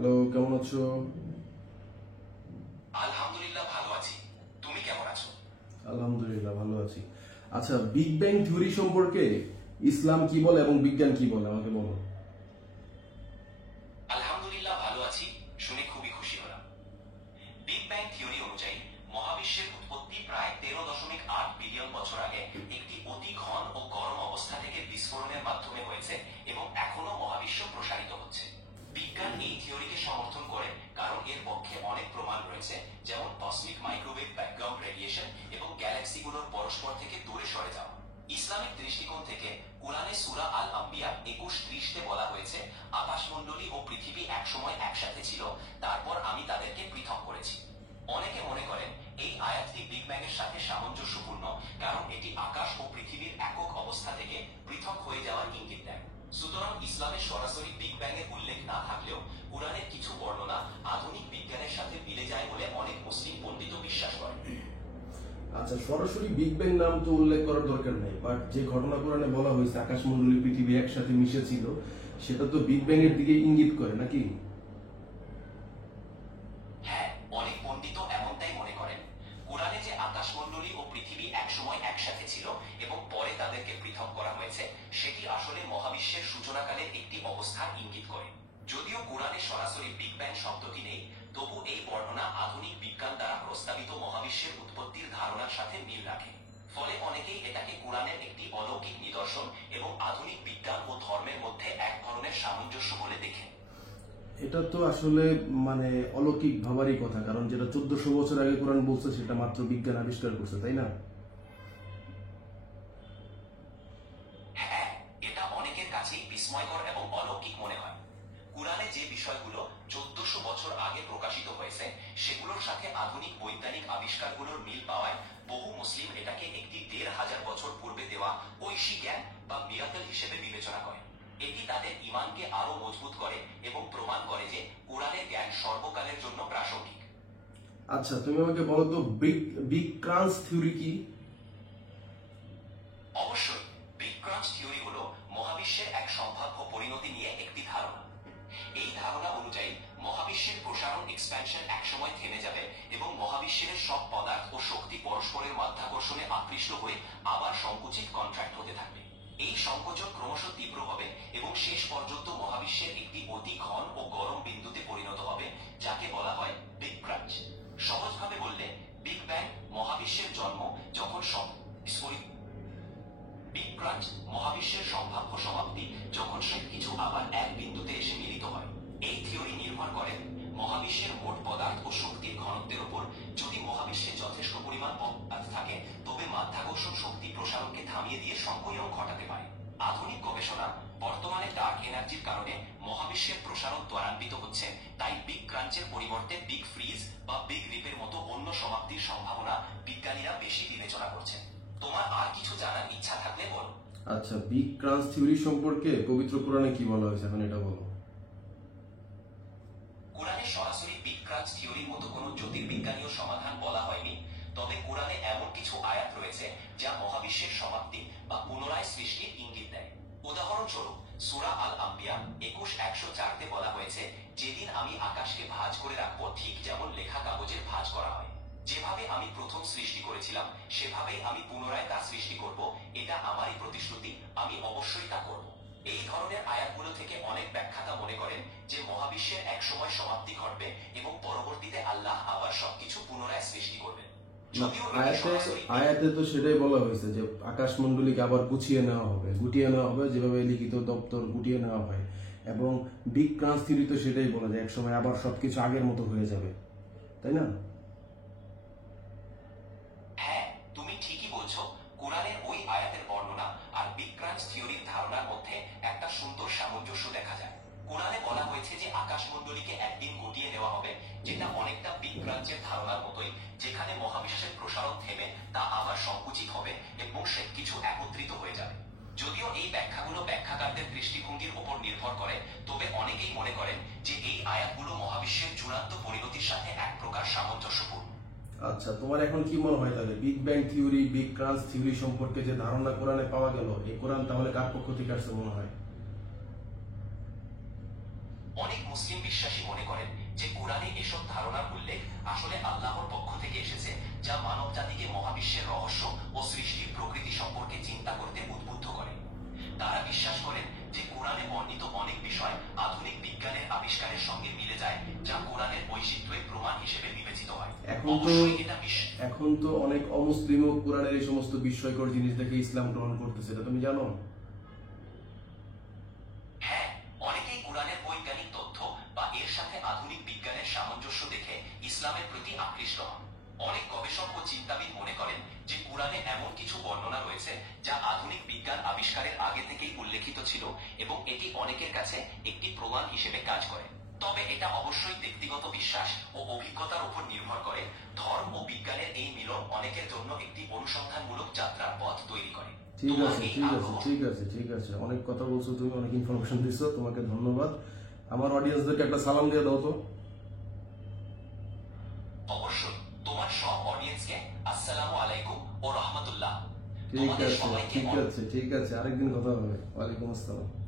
Hello, কেমন আছো? আলহামদুলিল্লাহ ভালো আছি। তুমি কেমন আছো? আলহামদুলিল্লাহ ভালো আছি। আচ্ছা, বিগ ব্যাং থিওরি সম্পর্কে ইসলাম কি বলে এবং বিজ্ঞান কি বলে আমাকে বলো। আলহামদুলিল্লাহ ভালো আছি, শুনে খুবই খুশি হলাম। বিগ ব্যাং থিওরি অনুযায়ী মহাবিশ্বের উৎপত্তি প্রায় 13.8 বিলিয়ন বছর আগে একটি অতি ঘন ও গরম অবস্থা থেকে বিস্ফোরণের মাধ্যমে হয়েছে এবং এখনো মহাবিশ্ব প্রসারিত হচ্ছে। বিজ্ঞান এই থিওরিকে সমর্থন করে কারণ এর পক্ষে অনেক প্রমাণ রয়েছে, যেমন কসমিক মাইক্রোওয়েভ ব্যাকগ্রাউন্ড রেডিয়েশন এবং গ্যালাক্সিগুলোর পরস্পর থেকে দূরে সরে যাওয়া। ইসলামিক দৃষ্টিকোণ থেকে কুরআনে সূরা আল আম্বিয়া 21:30 বলা হয়েছে, আকাশমণ্ডলী ও পৃথিবী একসময় একসাথে ছিল, তারপর আমি তাদেরকে পৃথক করেছি। অনেকে মনে করেন এই আয়াতটি বিগ ব্যাং এর সাথে সামঞ্জস্যপূর্ণ, কারণ এটি আকাশ ও পৃথিবীর একক অবস্থা থেকে পৃথক হয়ে যাওয়ার ইঙ্গিত দেয়। সুতরাং ইসলামের সরাসরি বিগ ব্যাং এর উল্লেখ না থাকলেও কুরআনের কিছু বর্ণনা আধুনিক বিজ্ঞানের সাথে মিলে যায় বলে অনেক মুসলিম পণ্ডিত বিশ্বাস করেন। আচ্ছা, সরাসরি বিগ ব্যাং নাম তো উল্লেখ করার দরকার নেই, বাট যে ঘটনা কোরআনে বলা হয়েছে আকাশমণ্ডলী পৃথিবী একসাথে মিশেছিল, সেটা তো বিগ ব্যাং এর দিকে ইঙ্গিত করে নাকি? হ্যাঁ, অনেক পণ্ডিত এমনটাই মনে করেন। কুরআনে যে আকাশমণ্ডলী ও পৃথিবী একসময় একসাথে ছিল এবং পরে তাদেরকে পৃথক করা হয়েছে, সেটি আসলে মহাবিশ্বের সূচনাকালের একটি অবস্থার ইঙ্গিত করে। যদিও কুরআনে সরাসরি বিগ ব্যাং শব্দটি নেই, তবু এই বর্ণনা আধুনিক বিজ্ঞান দ্বারা প্রস্তাবিত মহাবিশ্বের উৎপত্তির ধারণার সাথে মিল রাখে। ফলে অনেকেই এটাকে কুরআনের একটি অলৌকিক নিদর্শন এবং আধুনিক বিজ্ঞান ও ধর্মের মধ্যে এক ধরনের সামঞ্জস্য বলে দেখেন। এটা তো আসলে মানে অলৌকিক ভাবারই কথা, কারণ যেটা 1400 বছর আগে কোরআন বলছে সেটা মাত্র বিজ্ঞান আবিষ্কার করছে, তাই না? হ্যাঁ, এটা অনেকের কাছেই বিস্ময়কর এবং অলৌকিক মনে হয়। কুরআনে যে বিষয়গুলো 1400 বছর আগে প্রকাশিত হয়েছে, সেগুলোর সাথে আধুনিক বৈজ্ঞানিক আবিষ্কারগুলোর মিল পাওয়ায় বহু মুসলিম এটাকে একটি 1500 বছর পূর্বে দেওয়া ঐশী জ্ঞান বা মিরাকল হিসেবে বিবেচনা করে। এটি তাদের ঈমানকে আরো মজবুত করে এবং প্রমাণ করে যে কুরআনের জ্ঞান সর্বকালের জন্য প্রাসঙ্গিক। আচ্ছা, তুমি আমাকে বলো তো বিগ বিগ ক্রাঞ্চ থিওরি কি? অবশ্যই, বিগ ক্রাঞ্চ থিওরি হলো মহাবিশ্বের এক সম্ভাব্য পরিণতি নিয়ে একটি ধারণা। এই ধারণা অনুযায়ী মহাবিশ্বের প্রসারণ এক্সপ্যানশন একসময় থেমে যাবে এবং মহাবিশ্বের সব পদার্থ ও শক্তি পরস্পরের মাধ্যাকর্ষণে আকৃষ্ট হয়ে আবার সংকুচিত কন্ট্রাক্ট হতে থাকবে। এই সংকোচন ক্রমশ তীব্র হবে এবং শেষ পর্যন্ত মহাবিশ্বের একটি অতি ঘন ও গরম বিন্দুতে পরিণত হবে, যাকে বলা হয় বিগ ক্রাঞ্চ। সহজভাবে বললে, বিগ ব্যাং মহাবিশ্বের জন্ম, যখন সব বিস্ফোরিত। বিগ ক্রাঞ্চ মহাবিশ্বের সম্ভাব্য সমাপ্তি, যখন সবকিছু আবার এক বিন্দুতে এসে মিলিত হয়। এই থিওরি নির্ভর করে মহাবিশ্বের মোট পদার্থ ও শক্তির ঘনত্বের উপর। যদি মহাবিশ্বে যথেষ্ট পরিমাণ পদার্থ থাকে, তবে মাধ্যাকর্ষণ শক্তি প্রসারণকে থামিয়ে দিয়ে সংকোচন ঘটাতে পারে। আধুনিক গবেষণা বর্তমানে ডার্ক এনার্জির কারণে মহাবিশ্বের প্রসারণ ত্বরান্বিত হচ্ছে, তাই বিগ ক্রাঞ্চের পরিবর্তে বিগ ফ্রিজ বা বিগ রিপের মতো অন্য সমাপ্তির সম্ভাবনা বিজ্ঞানীরা বেশি বিবেচনা করছেন। তোমার আর কিছু জানার ইচ্ছা থাকলে বলো। আচ্ছা, বিগ ক্রাঞ্চ থিওরি সম্পর্কে পবিত্র কোরআনে কি বলা হয়েছে এখন এটা বলো। কুরআনে সরাসরি বিগ ক্রাঞ্চ থিওরির মতো কোনো জ্যোতির্বিজ্ঞানীয় সমাধান বলা হয়নি, তবে কুরআনে এমন কিছু আয়াত রয়েছে যা মহাবিশ্বের সমাপ্তি বা পুনরায় সৃষ্টির ইঙ্গিত দেয়। উদাহরণস্বরূপ, সূরা আল আম্বিয়া 21:104 বলা হয়েছে, যেদিন আমি আকাশকে ভাঁজ করে রাখবো, ঠিক যেমন লেখা কাগজের ভাঁজ করা হয়। যেভাবে আমি প্রথম সৃষ্টি করেছিলাম, সেভাবেই আমি পুনরায় তা সৃষ্টি করব। এটা আমারই প্রতিশ্রুতি, আমি অবশ্যই তা করব। এই ধরনের আয়াতগুলো থেকে অনেক ব্যাখ্যাতা মনে করেন যে মহাবিশ্বের এক সময় সমাপ্তি ঘটবে এবং পরবর্তীতে আল্লাহ আবার সবকিছু পুনরায় সৃষ্টি করবেন। যদিও আয়াতে তো সেটাই বলা হয়েছে যে আকাশমণ্ডলীকে আবার গুছিয়ে নেওয়া হবে, গুটিয়ে নেওয়া হবে, যেভাবে লিখিত দপ্তর গুটিয়ে নেওয়া হয়। এবং বিগ ক্রাঞ্চ থিওরি তো সেটাই বলা যায় একসময় আবার সবকিছু আগের মতো হয়ে যাবে, তাই না? হ্যাঁ, তুমি ঠিকই বলছো। কুরআনের ওই আয়াতের বর্ণনা আর বিগ ক্রাঞ্চ থিওরির ধারণার মধ্যে একটা সুন্দর সামঞ্জস্য দেখা যায়। কুরআনে বলা হয়েছে যে আকাশমণ্ডলীকে একদিন গুটিয়ে নেওয়া হবে, যেটা অনেকটা বিগ ক্রাঞ্চের ধারণার মতোই, যেখানে মহাবিশ্বের প্রসারণ থেমে তা আবার সংকুচিত হবে এবং সবকিছু একত্রিত হয়ে যাবে। যদিও এই ব্যাখ্যাগুলো ব্যাখ্যাকারদের দৃষ্টিভঙ্গির উপর নির্ভর করে, তবে অনেকেই মনে করেন যে এই আয়াতগুলো মহাবিশ্বের চূড়ান্ত পরিণতির সাথে এক প্রকার সামঞ্জস্যপূর্ণ। আচ্ছা, তোমার এখন কি মনে হয় তাহলে বিগ ব্যাং থিওরি, বিগ ক্রাঞ্চ থিওরি সম্পর্কে যে ধারণা কোরআনে পাওয়া গেল, এই কোরআন তাহলে কার পক্ষ থেকে আসছে মনে হয়? অনেক মুসলিম বিশ্বাসী মনে করেন যে কোরআনে এসব ধারণার উল্লেখ আসলে আল্লাহর পক্ষ থেকে এসেছে, যা মানব জাতিকে মহাবিশ্বের রহস্য ও সৃষ্টির প্রকৃতি সম্পর্কে চিন্তা করতে উদ্বুদ্ধ করে। তারা বিশ্বাস করেন যে কোরআনে বর্ণিত অনেক বিষয় আধুনিক বিজ্ঞানের আবিষ্কারের সঙ্গে মিলে যায়, যা কোরআনের বৈচিত্র্যের প্রমাণ হিসেবে বিবেচিত হয়। অবশ্যই এটা এখন তো অনেক অমুসলিমও কোরআনের এই সমস্ত বিস্ময়কর জিনিস দেখে ইসলাম গ্রহণ করতেছে, এটা তুমি জানো? হ্যাঁ, অনেকেই কোরআনের বৈজ্ঞানিক তথ্য বা এর সাথে আধুনিক বিজ্ঞানের সামঞ্জস্য দেখে ইসলামের প্রতি আকৃষ্ট হন। অনেক গবেষক ও চিন্তাবিদ মনে করেন যে কোরআনে এমন কিছু বর্ণনা রয়েছে যা আধুনিক বিজ্ঞান আবিষ্কারের আগে থেকেই উল্লেখিত ছিল এবং এটি অনেকের কাছে একটি প্রমাণ হিসেবে কাজ করে। তবে এটা অবশ্যই ব্যক্তিগত বিশ্বাস ও অভিজ্ঞতার উপর নির্ভর করে। ধর্ম ও বিজ্ঞানের এই মিলন অনেকের জন্য একটি অনুসন্ধানমূলক যাত্রার পথ তৈরি করে। ঠিক আছে, অনেক কথা বলছো তুমি, অনেক ইনফরমেশন দিচ্ছ, তোমাকে ধন্যবাদ। আমার অডিয়েন্সদেরকে একটা সালাম দিয়ে দাও তো। অবশ্যই, তোমার সব অডিয়েন্সকে আসসালামু আলাইকুম ও রাহমাতুল্লাহ। ঠিক আছে, আরেকদিন কথা হবে। ওয়ালাইকুম আসসালাম।